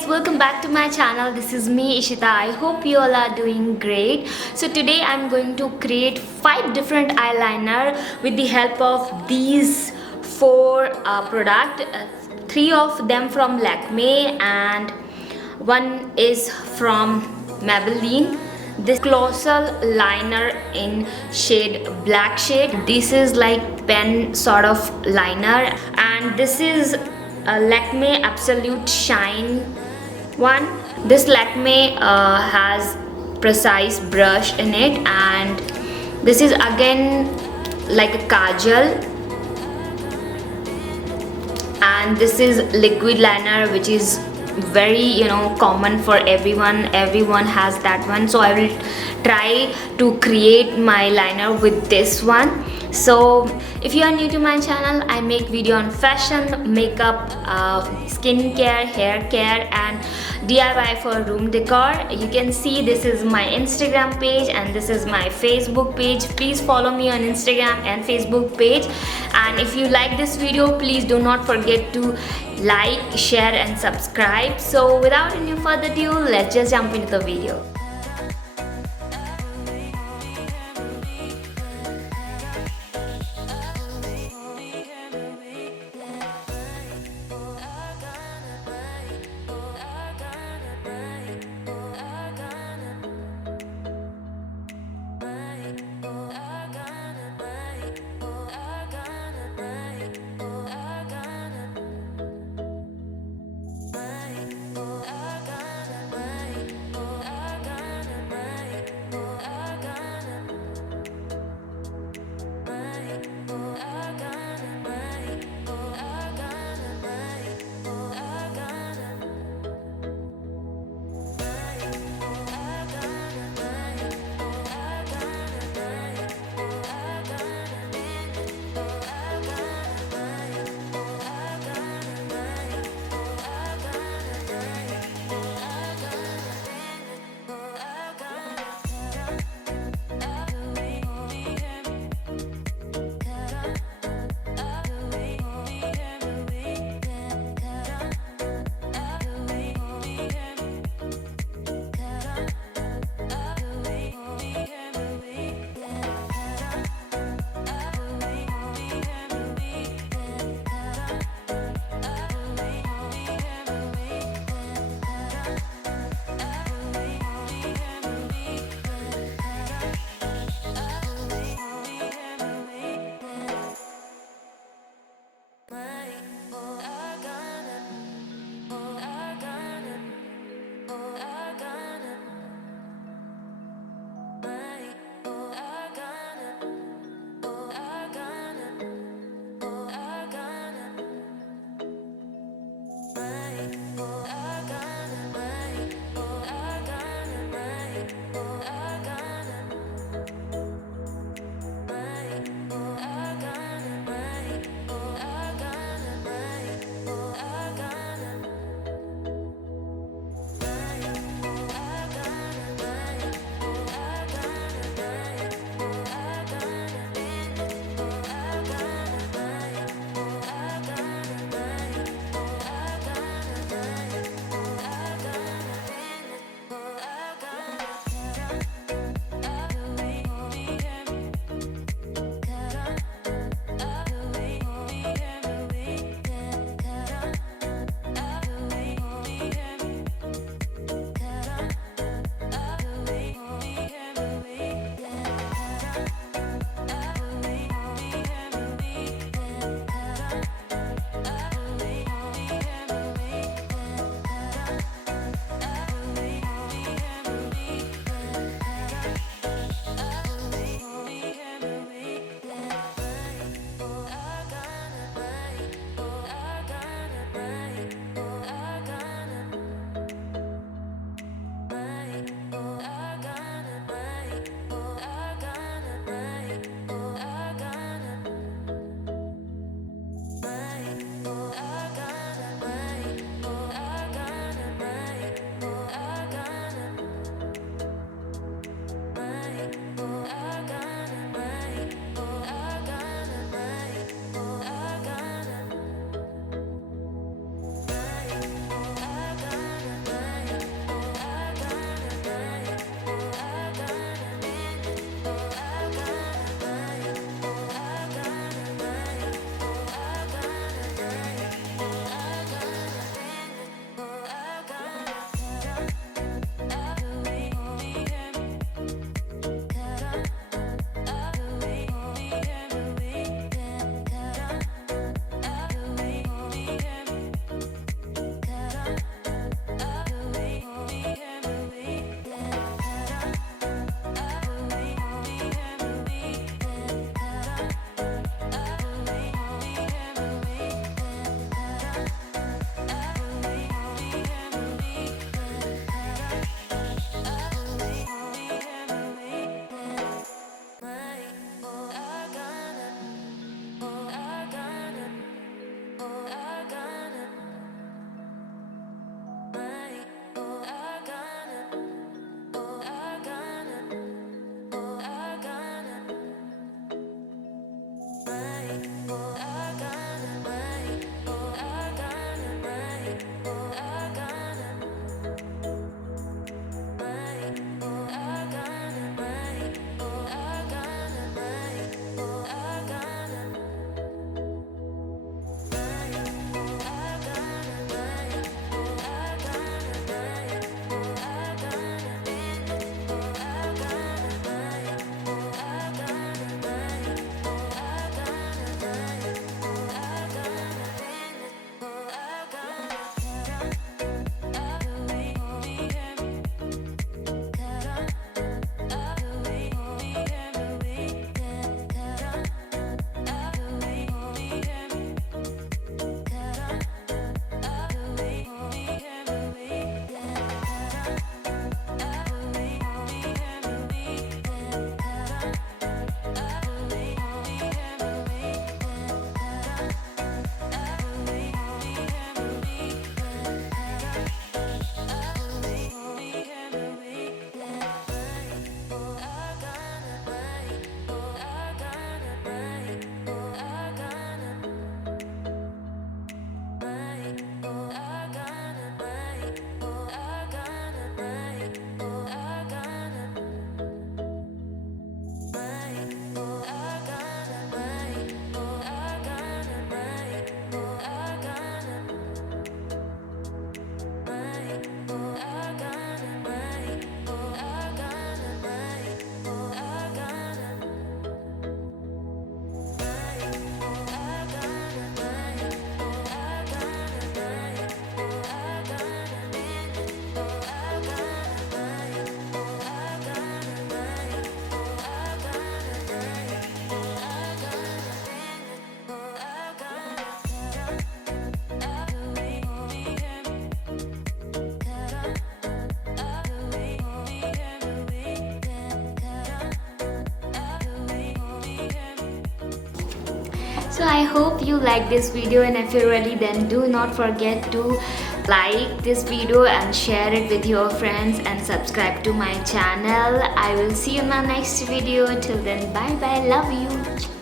guys, welcome back to my channel. This is me, Ishita. I hope you all are doing great. So today I'm going to create 5 different eyeliner with the help of these 4 product. 3 of them from Lakme and one is from Maybelline. This colossal liner in shade black shade. This is like pen sort of liner, and this is a Lakme Absolute Shine one. This Lakme has precise brush in it, and this is again like a kajal, and this is liquid liner, which is very common for everyone has that one. So I will try to create my liner with this one. So if you are new to my channel, I make video on fashion, makeup, skincare, hair care and DIY for room decor. You can see this is my Instagram page and this is my Facebook page. Please follow me on Instagram and Facebook page, and if you like this video, please do not forget to like, share and subscribe. So without any further ado, let's just jump into the video. So I hope you like this video, and if you really, then do not forget to like this video and share it with your friends and subscribe to my channel. I will see you in my next video. Till then, bye bye, love you.